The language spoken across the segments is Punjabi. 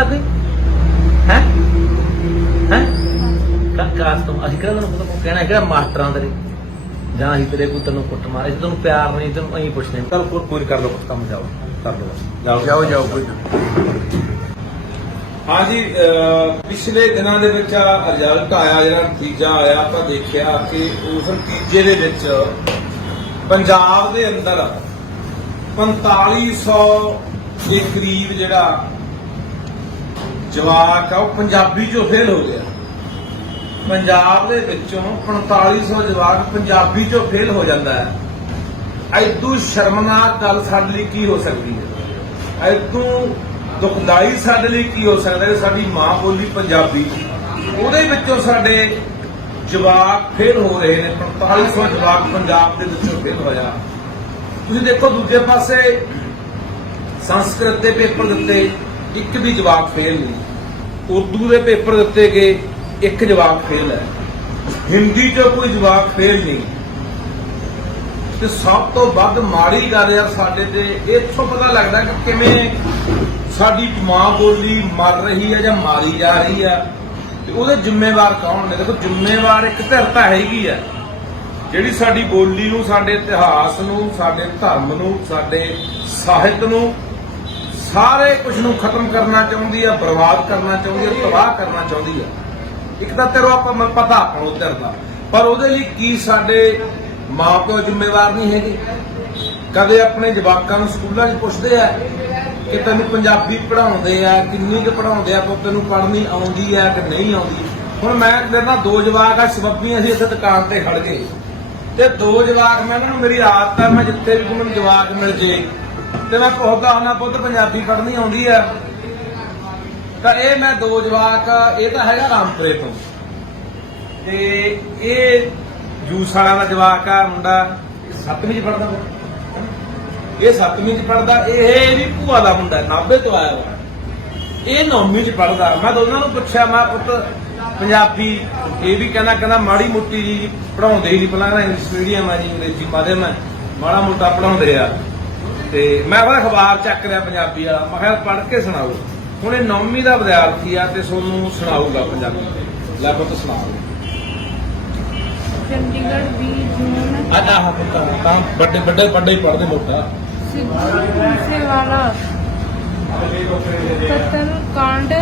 ਲੱਗਦਾ ਕੋਈ ਹੈ ਹੈ ਕਾਸ ਤੋਂ ਅਸੀਂ ਕਿਹੜਾ ਤੈਨੂੰ ਪਤਾ ਕਹਿਣਾ ਕਿਹੜਾ ਮਾਸਟਰਾਂ ਦੇ ਜਾਂ ਅਸੀਂ ਤੇਰੇ ਕੋਈ ਤੈਨੂੰ ਕੁੱਟ ਮਾਰੇ ਤੈਨੂੰ ਪਿਆਰ ਨਹੀਂ ਤੈਨੂੰ ਅਸੀਂ ਪੁੱਛਦੇ ਚੱਲ ਕੋਈ ਕਰ ਲਓ ਕੰਮ ਜਾਓ ਕਰ ਲਓ ਜਾਓ ਜਾਓ ਕੋਈ हाँ जी पिछले दिनों ਦੇ ਵਿੱਚ ਰਿਜ਼ਲਟ ਆਇਆ ਜਿਹੜਾ ਨਤੀਜਾ ਆਇਆ ਆਪਾਂ ਦੇਖਿਆ ਕਿ ਉਸ ਨਤੀਜੇ ਦੇ ਵਿੱਚ ਪੰਜਾਬ ਦੇ ਅੰਦਰ 4500 ਦੇ ਕਰੀਬ ਜਿਹੜਾ ਜਵਾਕ ਆ ਉਹ ਪੰਜਾਬੀ ਚੋਂ ਫੇਲ ਹੋ ਗਿਆ। ਪੰਜਾਬ ਦੇ ਵਿੱਚੋਂ 4500 ਜਵਾਕ ਪੰਜਾਬੀ ਚੋਂ ਫੇਲ ਹੋ ਜਾਂਦਾ ਹੈ। ਐਦੂ ਸ਼ਰਮਨਾਕ ਗੱਲ ਸਾਡੇ ਲਈ ਕੀ ਹੋ ਸਕਦੀ ਹੈ? ਐਦੂ ਦੁਖਦਾਈ ਸਾਡੇ ਲਈ ਕੀ ਹੋ ਸਕਦਾ ਹੈ? ਸਾਡੀ ਮਾਂ ਬੋਲੀ ਪੰਜਾਬੀ ਉਹਦੇ ਵਿੱਚੋਂ ਸਾਡੇ ਜਵਾਕ ਫੇਲ ਹੋ ਰਹੇ ਨੇ। 4500 ਜਵਾਕ ਪੰਜਾਬ ਦੇ ਵਿੱਚੋਂ ਫੇਲ ਹੋਇਆ। ਤੁਸੀਂ ਦੇਖੋ ਦੂਜੇ ਪਾਸੇ ਸੰਸਕ੍ਰਿਤ ਦੇ ਪੇਪਰ ਦਿੱਤੇ ਇੱਕ ਵੀ ਜਵਾਕ ਫੇਲ ਨਹੀਂ। ਉਰਦੂ ਦੇ ਪੇਪਰ ਦਿੱਤੇ ਗਏ ਇੱਕ ਜਵਾਕ ਫੇਲ ਹੈ। ਹਿੰਦੀ 'ਚੋਂ ਕੋਈ ਜਵਾਕ ਫੇਲ ਨਹੀਂ। ਤੇ ਸਭ ਤੋਂ ਵੱਧ ਮਾੜੀ ਗੱਲ ਯਾਰ ਸਾਡੇ ਤੇ ਇੱਥੋਂ ਪਤਾ ਲੱਗਦਾ ਕਿ ਕਿਵੇਂ ਸਾਡੀ ਮਾਂ ਬੋਲੀ ਮਰ ਰਹੀ ਹੈ ਜਾਂ ਮਾਰੀ ਜਾ ਰਹੀ ਹੈ। ਤੇ ਉਹਦੇ ਜ਼ਿੰਮੇਵਾਰ ਕੌਣ ਨੇ? ਦੇਖੋ ਜ਼ਿੰਮੇਵਾਰ ਇੱਕ ਧਿਰ ਤਾਂ ਹੈਗੀ ਆ ਜਿਹੜੀ ਸਾਡੀ ਬੋਲੀ ਨੂੰ, ਸਾਡੇ ਇਤਿਹਾਸ ਨੂੰ, ਸਾਡੇ ਧਰਮ ਨੂੰ, ਸਾਡੇ ਸਾਹਿਤ ਨੂੰ, ਸਾਰੇ ਕੁਝ ਨੂੰ ਖਤਮ ਕਰਨਾ ਚਾਹੁੰਦੀ ਹੈ, ਬਰਬਾਦ ਕਰਨਾ ਚਾਹੁੰਦੀ ਹੈ, ਤਬਾਹ ਕਰਨਾ ਚਾਹੁੰਦੀ ਹੈ। ਇੱਕ ਤਾਂ ਤੇਰੋ ਆਪਾਂ ਪਤਾ ਆਪਾਂ ਨੂੰ ਧਿਰ ਦਾ, ਪਰ ਉਹਦੇ ਲਈ ਕੀ ਸਾਡੇ ਮਾਂ ਪਿਓ ਜ਼ਿੰਮੇਵਾਰ ਨਹੀਂ ਹੈਗੇ? ਕਦੇ ਆਪਣੇ ਜਵਾਕਾਂ ਨੂੰ ਸਕੂਲਾਂ 'ਚ ਪੁੱਛਦੇ ਆ ਕਿ ਤੈਨੂੰ ਪੰਜਾਬੀ ਪੜ੍ਹਾਉਂਦੇ ਆ, ਕਿੰਨੀ ਕੁ ਪੜ੍ਹਾਉਂਦੇ ਆ, ਪੁੱਤ ਨੂੰ ਪੜ੍ਹਨੀ ਆਉਂਦੀ ਆ ਕਿ ਨਹੀਂ ਆਉਂਦੀ? ਹੁਣ ਮੈਂ ਮੇਰੇ ਨਾਲ ਦੋ ਜਵਾਕ ਆ ਸਬੱਬੀ, ਅਸੀਂ ਇੱਥੇ ਦੁਕਾਨ ਤੇ ਖੜ ਗਏ ਤੇ ਦੋ ਜਵਾਕ, ਮੈਂ ਇਹਨਾਂ ਨੂੰ ਮੇਰੀ ਆਦਤ ਆ ਮੈਂ ਜਿੱਥੇ ਵੀ ਮੈਨੂੰ ਜਵਾਕ ਮਿਲ ਜੇ ਤੇ ਮੈਂ ਪੁੱਛਦਾ ਹੁੰਦਾ ਪੁੱਤ ਪੰਜਾਬੀ ਪੜ੍ਹਨੀ ਆਉਂਦੀ ਆ? ਤਾਂ ਇਹ ਮੈਂ ਦੋ ਜਵਾਕ, ਇਹ ਤਾਂ ਹੈਗਾ ਰਾਮਪੁਰੇ ਤੋਂ ਤੇ ਇਹ ਜੂਸ ਵਾਲਾ ਦਾ ਜਵਾਕ ਆ ਮੁੰਡਾ 7ਵੀਂ 'ਚ ਪੜ੍ਹਦਾ, ਇਹ 7ਵੀਂ 'ਚ ਪੜ੍ਹਦਾ। ਇਹ ਵੀ ਭੂਆ ਦਾ ਮੁੰਡਾ ਨਾਭੇ ਤੋਂ ਆਇਆ ਵਾ, ਇਹ 9ਵੀਂ 'ਚ ਪੜ੍ਹਦਾ। ਮੈਂ ਦੋਨਾਂ ਨੂੰ ਪੁੱਛਿਆ ਮੈਂ ਪੁੱਤ ਪੰਜਾਬੀ, ਇਹ ਵੀ ਕਹਿੰਦਾ ਮਾੜੀ ਮੋਟੀ ਜੀ ਪੜ੍ਹਾਉਂਦੇ ਹੀ ਨਹੀਂ, ਪਹਿਲਾਂ ਇੰਗਲਿਸ਼ ਮੀਡੀਅਮ ਆ ਜੀ, ਅੰਗਰੇਜ਼ੀ ਮਾਧਿਅਮ ਹੈ, ਮਾੜਾ ਮੋਟਾ ਪੜ੍ਹਾਉਂਦੇ ਆ। ਤੇ ਮੈਂ ਉਹਦਾ ਅਖਬਾਰ ਚੱਕ ਰਿਹਾ ਪੰਜਾਬੀ ਵਾਲਾ, ਮੈਂ ਕਿਹਾ ਪੜ੍ਹ ਕੇ ਸੁਣਾਓ। ਹੁਣ ਇਹ 9ਵੀਂ ਦਾ ਵਿਦਿਆਰਥੀ ਆ ਤੇ ਤੁਹਾਨੂੰ ਸੁਣਾਊਗਾ ਪੰਜਾਬੀ। ਲੈ ਪੁੱਤ ਸੁਣਾਓ। ਚੰਡੀਗੜ੍ਹ 20 ਜੂਨ ਆਹ ਤਾਂ ਵੱਡੇ ਹੀ ਪੜ੍ਹਦੇ ਮੋਟਾ सिद्धू वाला कत्ल कांड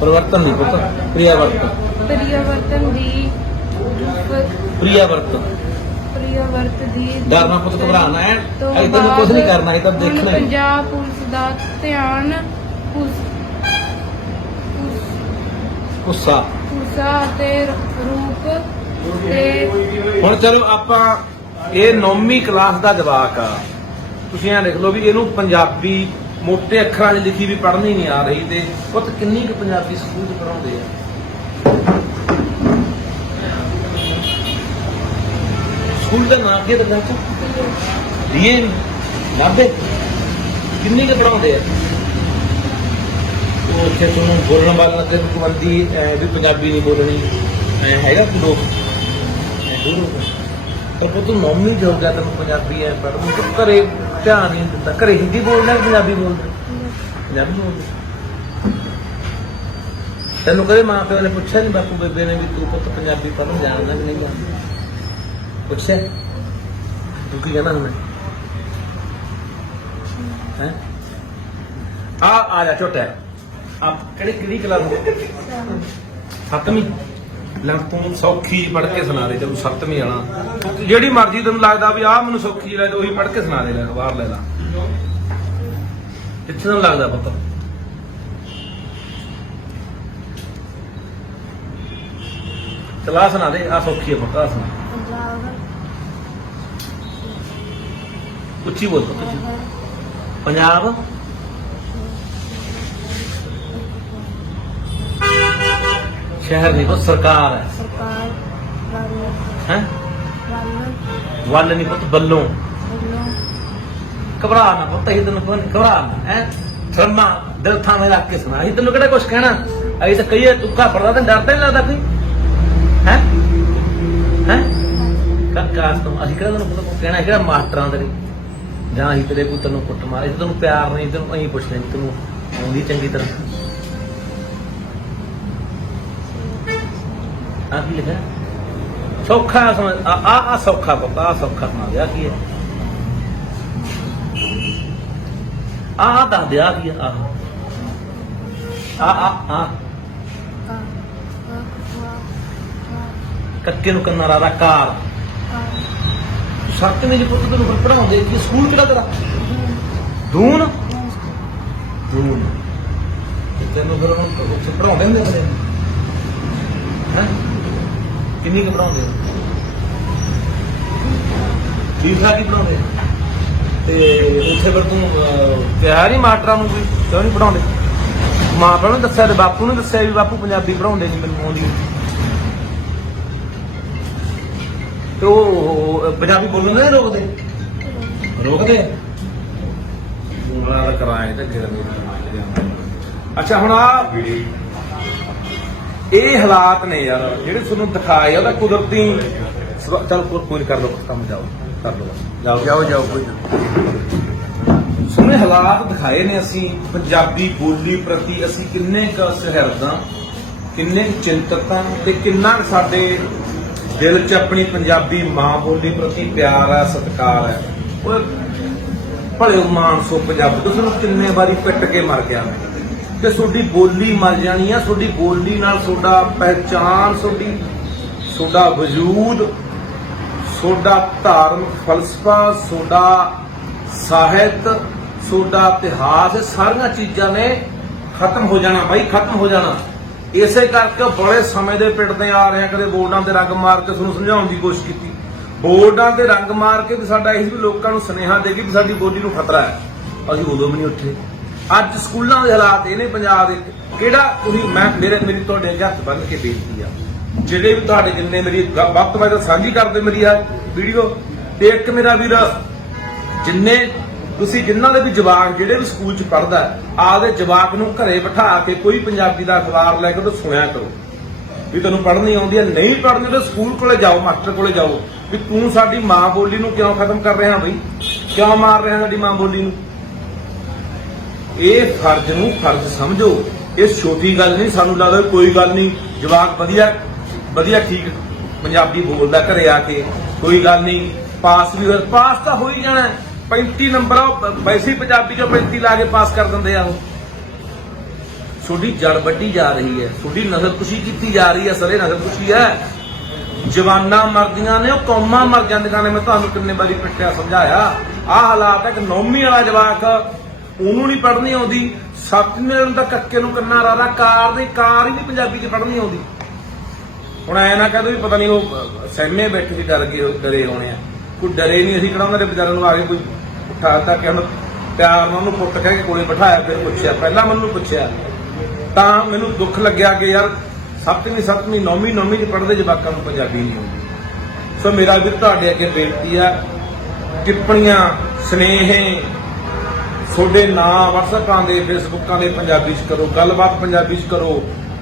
परिवर्तन नहीं पता प्रियावर्तन दी डरना पुत घबराना है इधर कुछ नहीं करना इधर देखना है। पंजाब पुलिस दा ध्यान गुस्सा ते रूप ਹੁਣ ਚਲੋ ਆਪਾਂ ਇਹ 9ਵੀਂ ਕਲਾਸ ਦਾ ਜਵਾਕ ਆ, ਤੁਸੀਂ ਇਹ ਲਿਖ ਲਓ ਵੀ ਇਹਨੂੰ ਪੰਜਾਬੀ ਮੋਟੇ ਅੱਖਰਾਂ 'ਚ ਲਿਖੀ ਵੀ ਪੜ੍ਹਨੀ ਨਹੀਂ ਆ ਰਹੀ ਤੇ ਪੁੱਤ ਕਿੰਨੀ ਕੁ ਪੰਜਾਬੀ ਸਕੂਲ 'ਚ ਪੜ੍ਹਾਉਂਦੇ ਆ? ਸਕੂਲ ਦਾ ਨਾਮ ਕੀ ਹੈ ਡੀਏ ਨਾਭੇ? ਕਿੰਨੀ ਕੁ ਪੜ੍ਹਾਉਂਦੇ ਆ? ਉਹ ਉੱਥੇ ਤੁਹਾਨੂੰ ਬੋਲਣ ਵਾਲਾ ਤੇ ਪਾਬੰਦੀ ਵੀ ਪੰਜਾਬੀ ਨਹੀਂ ਬੋਲਣੀ ਹੈਗਾ ਕੋਈ ਲੋਕ ਪਰ ਪੁੱਤ 9ਵੀਂ 'ਚ ਹੋ ਗਿਆ ਤੈਨੂੰ ਪੰਜਾਬੀ ਐ ਪੜ੍ਹਨ ਤੂੰ ਘਰੇ ਧਿਆਨ ਨਹੀਂ ਦਿੰਦਾ। ਘਰੇ ਹਿੰਦੀ ਬੋਲਦਾ ਪੰਜਾਬੀ ਬੋਲਦਾ? ਪੰਜਾਬੀ ਬੋਲਦਾ। ਤੈਨੂੰ ਕਦੇ ਮਾਂ ਪਿਓ ਨੇ ਪੁੱਛਿਆ ਨਹੀਂ ਬਾਪੂ ਬੇਬੇ ਨੇ ਵੀ ਤੂੰ ਪੁੱਤ ਪੰਜਾਬੀ ਪੜ੍ਹਨ ਜਾਣਦਾ ਕਿ ਨਹੀਂ ਜਾਣਦਾ? ਪੁੱਛਿਆ? ਤੂੰ ਕੀ ਕਹਿਣਾ ਹੁਣ ਹੈ? ਆ ਜਾ ਛੋਟਾ ਆਪ ਕਿਹੜੀ ਕਲਾਸ ਹੋ? 7ਵੀਂ। ਲੱਗ ਤੂੰ ਸੌਖੀ ਪੜ੍ਹ ਕੇ ਸੁਣਾ ਦੇ। ਤੈਨੂੰ 7ਵੀਂ ਵਾਲਾ ਜਿਹੜੀ ਮਰਜ਼ੀ ਤੈਨੂੰ ਲੱਗਦਾ ਵੀ ਆਹ ਮੈਨੂੰ ਸੌਖੀ ਲੱਗਦਾ ਉਹੀ ਪੜ੍ਹ ਕੇ ਸੁਣਾ ਦੇ। ਲੈ ਬਾਹਰ ਲੈ ਲਾ ਕਿੱਥੇ ਤੈਨੂੰ ਲੱਗਦਾ ਪੁੱਤ? ਚਲਾ ਸੁਣਾ ਦੇ ਆਹ ਸੌਖੀ ਹੈ ਪੁੱਤ ਆਹ ਸੁਣਾ। ਉੱਚੀ ਬੋਲ ਪੁੱਤ। ਪੰਜਾਬ शहर नहीं पुत सरकार है वल नहीं पुत बल्लों घबरा ना पुत अं तेन घबरा ना है शर्मा दिल थाने रख के सुना तेन कि कुछ कहना अभी तो कही तुक्का पड़ता तो डरता नहीं लगता कोई है हैं काश तुम असं कहना कहना मास्टर ਜਾਂ ਅਸੀਂ ਤੇਰੇ ਕੋਈ ਤੈਨੂੰ ਕੁੱਟ ਮਾਰੇ ਤੈਨੂੰ ਪਿਆਰ ਨਹੀਂ ਤੈਨੂੰ ਅਸੀਂ ਪੁੱਛਦੇ ਨਹੀਂ ਤੈਨੂੰ ਆਉਂਦੀ ਚੰਗੀ ਤਰ੍ਹਾਂ ਆ ਕੀ ਲਿਖਿਆ ਸੌਖਾ ਸਮਝ ਆ ਸੌਖਾ ਪਤਾ ਆ ਸੌਖਾ ਸੁਣਾ ਦਿਆ ਕੀ ਹੈ ਆ ਦੱਸ ਦਿਆ ਕੀ ਆ ਆ ਕੱਕੇ ਨੂੰ ਕੰਨਾ ਰਾ ਕਾਰ ਸੱਤਵੇਂ ਜੀ ਪੁੱਤ ਤੈਨੂੰ ਪੜਾਉਂਦੇ ਕਿ ਸਕੂਲ ਕਿਹੜਾ ਤੇਰਾ ਦੂਨ ਦੂਨ ਤੈਨੂੰ ਫਿਰ ਉੱਥੇ ਪੜਾਉਂਦੇ ਹੁੰਦੇ ਕਦੇ ਹੈ ਕਿੰਨੀ ਕੁ ਪੜਾਉਂਦੇ ਠੀਕ ਠਾਕ ਹੀ ਪੜਾਉਂਦੇ ਤੇ ਉੱਥੇ ਫਿਰ ਤੂੰ ਕਿਹਾ ਨਹੀਂ ਮਾਸਟਰਾਂ ਨੂੰ ਵੀ ਕਿਉਂ ਨਹੀਂ ਪੜਾਉਂਦੇ ਮਾਂ ਪਿਓ ਨੇ ਦੱਸਿਆ ਤੇ ਬਾਪੂ ਨੇ ਦੱਸਿਆ ਵੀ ਬਾਪੂ ਪੰਜਾਬੀ ਪੜਾਉਂਦੇ ਨਹੀਂ ਮੈਨੂੰ ਆਉਂਦੀ ਤੇ ਉਹ ਪੰਜਾਬੀ ਬੋਲਣ ਨਹੀਂ ਰੋਕਦੇ ਉਹਨਾਂ ਦਾ ਕਰਾਇਆ ਤੇ ਅੱਛਾ ਹੁਣ ਆ ਇਹ ਹਾਲਾਤ ਨੇ ਯਾਰ ਜਿਹੜੇ ਤੁਹਾਨੂੰ ਦਿਖਾਏ ਉਹਦਾ ਕੁਦਰਤੀ ਚੱਲ ਕੋਈ ਕਰ ਲਓ ਕੰਮ ਜਾਓ ਕਰ ਲਓ ਜਾਓ ਕੋਈ ਸੋਹਣੇ ਹਾਲਾਤ ਦਿਖਾਏ ਨੇ ਅਸੀਂ ਪੰਜਾਬੀ ਬੋਲੀ ਪ੍ਰਤੀ ਅਸੀਂ ਕਿੰਨੇ ਕੁ ਸਹਿਰਦਾਂ ਕਿੰਨੇ ਚਿੰਤਤ ਹਾਂ ਤੇ ਕਿੰਨਾ ਸਾਡੇ ਦਿਲ 'ਚ ਆਪਣੀ ਪੰਜਾਬੀ ਮਾਂ ਬੋਲੀ ਪ੍ਰਤੀ ਪਿਆਰ ਹੈ ਸਤਿਕਾਰ ਹੈ ਉਹ ਭਲੇ ਮਾਨਸੋ ਪੰਜਾਬੀ ਤੁਸੀਂ ਨੂੰ ਕਿੰਨੇ ਵਾਰੀ ਪਿੱਟ ਕੇ ਮਰ ਗਿਆ ਤੇ ਤੁਹਾਡੀ ਬੋਲੀ ਮਰ ਜਾਣੀ ਆ ਤੁਹਾਡੀ ਬੋਲੀ ਨਾਲ ਤੁਹਾਡਾ ਪਹਿਚਾਨ ਤੁਹਾਡਾ ਵਜੂਦ ਤੁਹਾਡਾ ਧਾਰਮਿਕ ਫਲਸਫਾ ਤੁਹਾਡਾ ਸਾਹਿਤ ਤੁਹਾਡਾ ਇਤਿਹਾਸ ਸਾਰੀਆਂ ਚੀਜ਼ਾਂ ਨੇ ਖਤਮ ਹੋ ਜਾਣਾ ਬਾਈ ਖਤਮ ਹੋ ਜਾਣਾ ਇਸੇ ਕਰਕੇ ਬੜੇ ਸਮੇਂ ਦੇ ਪਿੱਟਦੇ ਆ ਰਹੇ ਆ ਕਦੇ ਬੋਰਡਾਂ ਤੇ ਰੰਗ ਮਾਰ ਕੇ ਤੁਹਾਨੂੰ ਸਮਝਾਉਣ ਦੀ ਕੋਸ਼ਿਸ਼ ਕੀਤੀ ਬੋਰਡਾਂ ਤੇ ਰੰਗ ਮਾਰ ਕੇ ਵੀ ਸਾਡਾ ਇਹ ਵੀ ਲੋਕਾਂ ਨੂੰ ਸੁਨੇਹਾ ਦੇ ਕੇ ਵੀ ਸਾਡੀ ਬੋਲੀ ਨੂੰ ਖਤਰਾ ਹੈ ਅਸੀਂ ਉਦੋਂ ਵੀ ਨਹੀਂ ਉੱਠੇ ਅੱਜ ਸਕੂਲਾਂ ਦੇ ਹਾਲਾਤ ਇਹ ਨੇ ਪੰਜਾਬ ਦੇ ਕਿਹੜਾ ਤੁਸੀਂ ਮੇਰੀ ਤੁਹਾਡੇ ਅੱਗੇ ਹੱਥ ਬੰਨ੍ਹ ਕੇ ਬੇਨਤੀ ਆ ਜਿਹੜੇ ਵੀ ਤੁਹਾਡੇ ਜਿੰਨੇ ਮੇਰੀ ਵੱਧ ਤੋਂ ਵੱਧ ਸਾਂਝੀ ਕਰਦੇ ਮੇਰੀ ਆ ਵੀਡੀਓ ਤੇ ਇੱਕ ਮੇਰਾ ਵੀਰ ਜਿੰਨੇ ਤੁਸੀਂ ਜਿਨ੍ਹਾਂ ਦੇ ਵੀ ਜਵਾਕ ਜਿਹੜੇ ਵੀ ਸਕੂਲ 'ਚ ਪੜ੍ਹਦਾ ਆਪਦੇ ਜਵਾਕ ਨੂੰ ਘਰੇ ਬਿਠਾ ਕੇ ਕੋਈ ਪੰਜਾਬੀ ਦਾ ਅਖਬਾਰ ਲੈ ਕੇ ਉਹ ਸੁਣਿਆ ਕਰੋ ਵੀ ਤੈਨੂੰ ਪੜ੍ਹਨੀ ਆਉਂਦੀ ਹੈ ਨਹੀਂ ਪੜ੍ਹਨੀ ਤਾਂ ਸਕੂਲ ਕੋਲੇ ਜਾਓ ਮਾਸਟਰ ਕੋਲੇ ਜਾਓ ਵੀ ਤੂੰ ਸਾਡੀ ਮਾਂ ਬੋਲੀ ਨੂੰ ਕਿਉਂ ਖਤਮ ਕਰ ਰਿਹਾ ਬਈ ਕਿਉਂ ਮਾਰ ਰਿਹਾ ਸਾਡੀ ਮਾਂ ਬੋਲੀ ਨੂੰ ਇਹ ਫਰਜ਼ ਨੂੰ ਫਰਜ਼ ਸਮਝੋ ਇਹ ਛੋਟੀ ਗੱਲ ਨਹੀਂ ਸਾਨੂੰ ਲੱਗਦਾ ਕੋਈ ਗੱਲ ਨਹੀਂ ਜਵਾਕ ਵਧੀਆ ਠੀਕ ਪੰਜਾਬੀ ਬੋਲਦਾ ਘਰੇ ਆ ਕੇ ਕੋਈ ਗੱਲ ਨਹੀਂ ਪਾਸ ਤਾਂ ਹੋ ਹੀ ਜਾਣਾ 35 ਨੰਬਰ ਵੈਸੇ ਪੰਜਾਬੀ ਚੋਂ 35 ਲਾ ਕੇ ਪਾਸ ਕਰ ਦਿੰਦੇ ਆ ਉਹ ਤੁਹਾਡੀ ਜੜ ਵੱਢੀ ਜਾ ਰਹੀ ਹੈ ਤੁਹਾਡੀ ਨਸਲਕੁਸ਼ੀ ਕੀਤੀ ਜਾ ਰਹੀ ਹੈ ਸਰੇ ਨਸਲਕੁਸ਼ੀ ਹੈ ਜਵਾਨਾਂ ਮਰਦੀਆਂ ਨੇ ਉਹ ਕੌਮਾਂ ਮਰ ਜਾਂਦੀਆਂ ਨੇ ਮੈਂ ਤੁਹਾਨੂੰ ਕਿੰਨੇ ਵਾਰੀ ਪਿੱਟਿਆ ਸਮਝਾਇਆ ਆਹ ਹਾਲਾਤ ਹੈ ਕਿ 9ਵੀਂ ਵਾਲਾ ਜਵਾਕ ਉਹਨੂੰ ਨਹੀਂ ਪੜ੍ਹਨੀ ਆਉਂਦੀ 7ਵੇਂ ਦਾ ਕੱਕੇ ਨੂੰ ਕੰਨਾ ਰਾਰਾ ਕਾਰ ਹੀ ਨਹੀਂ ਪੰਜਾਬੀ 'ਚ ਪੜ੍ਹਨੀ ਆਉਂਦੀ ਹੁਣ ਐ ਨਾ ਕਹਦੇ ਵੀ ਪਤਾ ਨਹੀਂ ਉਹ ਸਹਿਮੇ ਬੈਠੇ ਸੀ ਡਰੇ ਹੋਣੇ ਆ ਕੋਈ ਡਰੇ ਨਹੀਂ ਅਸੀਂ ਕਿਹੜਾ ਉਹਨਾਂ ਦੇ ਵਿਚਾਰਿਆਂ ਨੂੰ ਆ ਕੇ ਕੋਈ ਉਠਾਤਾ ਕਿ ਹੁਣ ਪਿਆਰ ਨਾਲ ਉਹਨੂੰ ਪੁੱਟ ਕੇ ਕੋਲੇ ਬਿਠਾਇਆ ਫਿਰ ਪੁੱਛਿਆ ਪਹਿਲਾਂ ਮੈਨੂੰ ਪੁੱਛਿਆ ਤਾਂ ਮੈਨੂੰ ਦੁੱਖ ਲੱਗਿਆ ਕਿ ਯਾਰ 7ਵੀਂ 9ਵੀਂ 'ਚ ਪੜ੍ਹਦੇ ਜਵਾਕਾਂ ਨੂੰ ਪੰਜਾਬੀ ਨਹੀਂ ਆਉਂਦੀ ਸੋ ਮੇਰਾ ਵੀ ਤੁਹਾਡੇ ਅੱਗੇ ਬੇਨਤੀ ਆ ਟਿੱਪਣੀਆਂ ਸੁਨੇਹੇ ਤੁਹਾਡੇ ਨਾਂ ਵਟਸਐਪਾਂ ਦੇ ਫੇਸਬੁੱਕਾਂ ਦੇ ਪੰਜਾਬੀ 'ਚ ਕਰੋ ਗੱਲਬਾਤ ਪੰਜਾਬੀ 'ਚ ਕਰੋ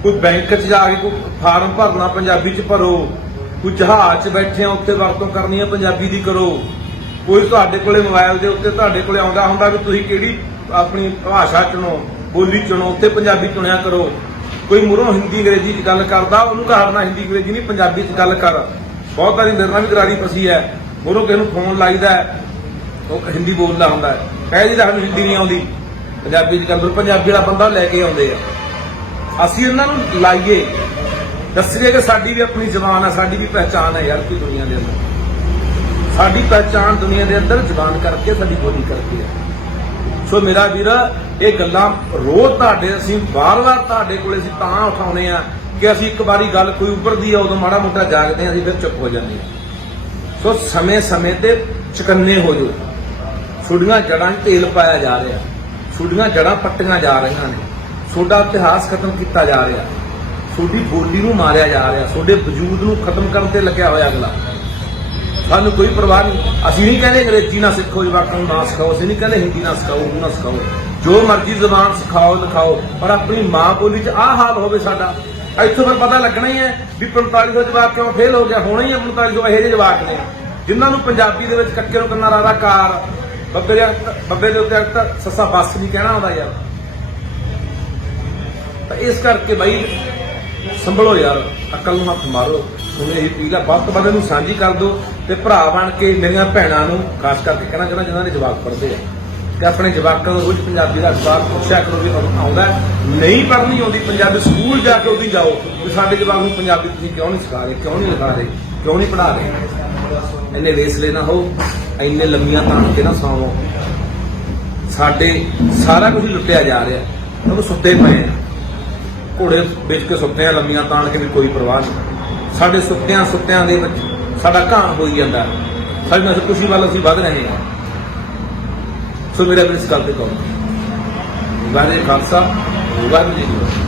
ਕੋਈ ਬੈਂਕ 'ਚ ਜਾ ਕੇ ਕੋਈ ਫਾਰਮ ਭਰਨਾ ਪੰਜਾਬੀ 'ਚ ਭਰੋ ਕੋਈ ਜਹਾਜ਼ 'ਚ ਬੈਠੇ ਆ ਉੱਥੇ ਵਰਤੋਂ ਕਰਨੀ ਹੈ ਪੰਜਾਬੀ ਦੀ ਕਰੋ ਕੋਈ ਤੁਹਾਡੇ ਕੋਲੇ ਮੋਬਾਈਲ ਦੇ ਉੱਤੇ ਤੁਹਾਡੇ ਕੋਲੇ ਆਉਂਦਾ ਹੁੰਦਾ ਵੀ ਤੁਸੀਂ ਕਿਹੜੀ ਆਪਣੀ ਭਾਸ਼ਾ ਚੁਣੋ ਬੋਲੀ ਚੁਣੋ ਉੱਤੇ ਪੰਜਾਬੀ ਚੁਣਿਆ ਕਰੋ ਕੋਈ ਮੂਹਰੋਂ ਹਿੰਦੀ ਅੰਗਰੇਜ਼ੀ 'ਚ ਗੱਲ ਕਰਦਾ ਉਹਨੂੰ ਕਰਨਾ ਹਿੰਦੀ ਅੰਗਰੇਜ਼ੀ ਨਹੀਂ ਪੰਜਾਬੀ 'ਚ ਗੱਲ ਕਰ ਬਹੁਤ ਵਾਰੀ ਮੇਰੇ ਨਾਲ ਵੀ ਗਰਾਰੀ ਫਸੀ ਹੈ ਮੂਹਰੋਂ ਕਿਸੇ ਨੂੰ ਫੋਨ ਲਾਈਦਾ ਉਹ ਹਿੰਦੀ ਬੋਲਦਾ ਹੁੰਦਾ ਹੈ ਕਹਿ ਜੀ ਸਾਨੂੰ ਹਿੰਦੀ ਨਹੀਂ ਆਉਂਦੀ ਪੰਜਾਬੀ 'ਚ ਗੱਲ ਪੰਜਾਬੀ ਵਾਲਾ ਬੰਦਾ ਲੈ ਕੇ ਆਉਂਦੇ ਆ ਅਸੀਂ ਉਹਨਾਂ ਨੂੰ ਲਾਈਏ ਦੱਸੀਏ ਕਿ ਸਾਡੀ ਵੀ ਆਪਣੀ ਜ਼ਬਾਨ ਹੈ ਸਾਡੀ ਵੀ ਪਹਿਚਾਣ ਹੈ ਯਾਰ ਕੋਈ ਦੁਨੀਆ ਦੇ ਅੰਦਰ ਸਾਡੀ ਪਹਿਚਾਣ ਦੁਨੀਆ ਦੇ ਅੰਦਰ ਜ਼ਬਾਨ ਕਰਕੇ ਸਾਡੀ ਬੋਲੀ ਕਰਕੇ ਹੈ ਸੋ ਮੇਰਾ ਵੀਰ ਇਹ ਗੱਲਾਂ ਰੋਜ਼ ਤੁਹਾਡੇ ਅਸੀਂ ਵਾਰ-ਵਾਰ ਤੁਹਾਡੇ ਕੋਲੇ ਅਸੀਂ ਤਾਂ ਉਠਾਉਣੇ ਆ ਕਿ ਅਸੀਂ ਇੱਕ ਵਾਰੀ ਗੱਲ ਕੋਈ ਉੱਭਰਦੀ ਆ ਉਦੋਂ ਮਾੜਾ ਮੋਟਾ ਜਾਗਦੇ ਆ ਅਸੀਂ ਫਿਰ ਚੁੱਪ ਹੋ ਜਾਂਦੇ ਆ ਸੋ ਸਮੇਂ ਤੇ ਚੁਕੰਨੇ ਹੋ ਜਾਓ ਛੁੱਡੀਆਂ ਜੜਾਂ 'ਚ ਤੇਲ ਪਾਇਆ ਜਾ ਰਿਹਾ ਛੁੱਡੀਆਂ ਜੜਾਂ ਪੱਟੀਆਂ ਜਾ ਰਹੀਆਂ ਨੇ ਤੁਹਾਡਾ ਇਤਿਹਾਸ ਖਤਮ ਕੀਤਾ ਜਾ ਰਿਹਾ ਤੁਹਾਡੀ ਬੋਲੀ ਨੂੰ ਮਾਰਿਆ ਜਾ ਰਿਹਾ ਤੁਹਾਡੇ ਵਜੂਦ ਨੂੰ ਖਤਮ ਕਰਨ ਤੇ ਲੱਗਿਆ ਹੋਇਆ ਅਗਲਾ ਸਾਨੂੰ ਕੋਈ ਪਰਵਾਹ ਨਹੀਂ ਅਸੀਂ ਨਹੀਂ ਕਹਿੰਦੇ ਅੰਗਰੇਜ਼ੀ ਨਾ ਸਿੱਖੋ ਜਵਾਕਾਂ ਨੂੰ ਨਾ ਸਿਖਾਓ ਅਸੀਂ ਨਹੀਂ ਕਹਿੰਦੇ ਹਿੰਦੀ ਨਾ ਸਿਖਾਓ ਉਰਦੂ ਨਾ ਸਿਖਾਓ ਜੋ ਮਰਜ਼ੀ ਜ਼ਬਾਨ ਸਿਖਾਓ ਲਿਖਾਓ ਪਰ ਆਪਣੀ ਮਾਂ ਬੋਲੀ 'ਚ ਆਹ ਹਾਲ ਹੋਵੇ ਸਾਡਾ ਇੱਥੋਂ ਫਿਰ ਪਤਾ ਲੱਗਣਾ ਹੀ ਹੈ ਵੀ 4500 ਜਵਾਕ ਕਿਉਂ ਫੇਲ ਹੋ ਗਿਆ ਹੋਣਾ ਹੀ ਹੈ 4500 ਇਹੋ ਜਿਹੇ ਜਵਾਕ ਨੇ ਜਿਨ੍ਹਾਂ ਨੂੰ ਪੰਜਾਬੀ ਦੇ ਵਿੱਚ ਕੱਕੇ ਨੂੰ ਕੰਨਾ ਰਾਰਾ ਕਾਰ ਬੱਬੇ ਦੇ ਉੱਤੇ ਤਾਂ ਸੱਸਾ ਬੱਸ ਨਹੀਂ ਕਹਿਣਾ ਆਉਂਦਾ ਯਾਰ। ਤਾਂ ਇਸ ਕਰਕੇ ਬਾਈ ਸੰਭਲੋ ਯਾਰ, ਅਕਲ ਨੂੰ ਹੱਥ ਮਾਰੋ। ਤੁਹਾਨੂੰ ਇਹ ਅਪੀਲ ਆ, ਵੱਧ ਤੋਂ ਵੱਧ ਇਹਨੂੰ ਸਾਂਝੀ ਕਰ ਦਿਓ ਤੇ ਭਰਾ ਬਣ ਕੇ ਮੇਰੀਆਂ ਭੈਣਾਂ ਨੂੰ ਖਾਸ ਕਰਕੇ ਕਹਿਣਾ ਚਾਹੁੰਦਾ ਜਿਨ੍ਹਾਂ ਦੇ ਜਵਾਕ ਪੜ੍ਹਦੇ ਆ ਕਿ ਆਪਣੇ ਜਵਾਕਾਂ ਨੂੰ ਰੋਜ਼ ਪੰਜਾਬੀ ਦਾ ਅਖਬਾਰ ਪੁੱਛਿਆ ਕਰੋ ਵੀ ਤੁਹਾਨੂੰ ਆਉਂਦਾ। ਨਹੀਂ ਪੜ੍ਹਨੀ ਆਉਂਦੀ ਪੰਜਾਬੀ, ਸਕੂਲ ਜਾ ਕੇ ਉਹਦੀ ਜਾਓ ਵੀ ਸਾਡੇ ਜਵਾਕ ਨੂੰ ਪੰਜਾਬੀ ਤੁਸੀਂ ਕਿਉਂ ਨਹੀਂ ਸਿਖਾ ਰਹੇ, ਕਿਉਂ ਨਹੀਂ ਲਿਖਾ ਰਹੇ, ਕਿਉਂ ਨਹੀਂ ਪੜ੍ਹਾ ਰਹੇ। ਇੰਨੇ ਵੇਸਲੇ ਨਾ ਹੋ, ਇੰਨੇ ਲੰਮੀਆਂ ਤਾਣ ਕੇ ਨਾ ਸੌਵੋ। ਸਾਡੇ ਸਾਰਾ ਕੁਝ ਲੁੱਟਿਆ ਜਾ ਰਿਹਾ, ਉਹਨੂੰ ਸੁੱਤੇ ਪਏ ਆ, ਘੋੜੇ ਵੇਚ ਕੇ ਸੁੱਤੇ ਆ ਲੰਮੀਆਂ ਤਾਣ ਕੇ ਵੀ ਕੋਈ ਪਰਵਾਹ ਨਹੀਂ। ਸਾਡੇ ਸੁੱਤਿਆਂ ਦੇ ਵਿੱਚ ਸਾਡਾ ਘਾਣ ਹੋਈ ਜਾਂਦਾ, ਸਾਡੀ ਨਸਲ ਖੁਸ਼ੀ ਵੱਲ ਅਸੀਂ ਵੱਧ ਰਹੇ ਹਾਂ। ਸੋ ਮੇਰਾ ਵੀ ਇਸ ਗੱਲ ਤੇ ਕਹੋ, ਵਾਹਿਗੁਰੂ ਜੀ ਕਾ ਖਾਲਸਾ, ਵਾਹਿਗੁਰੂ ਜੀ ਕੀ ਫਤਿਹ।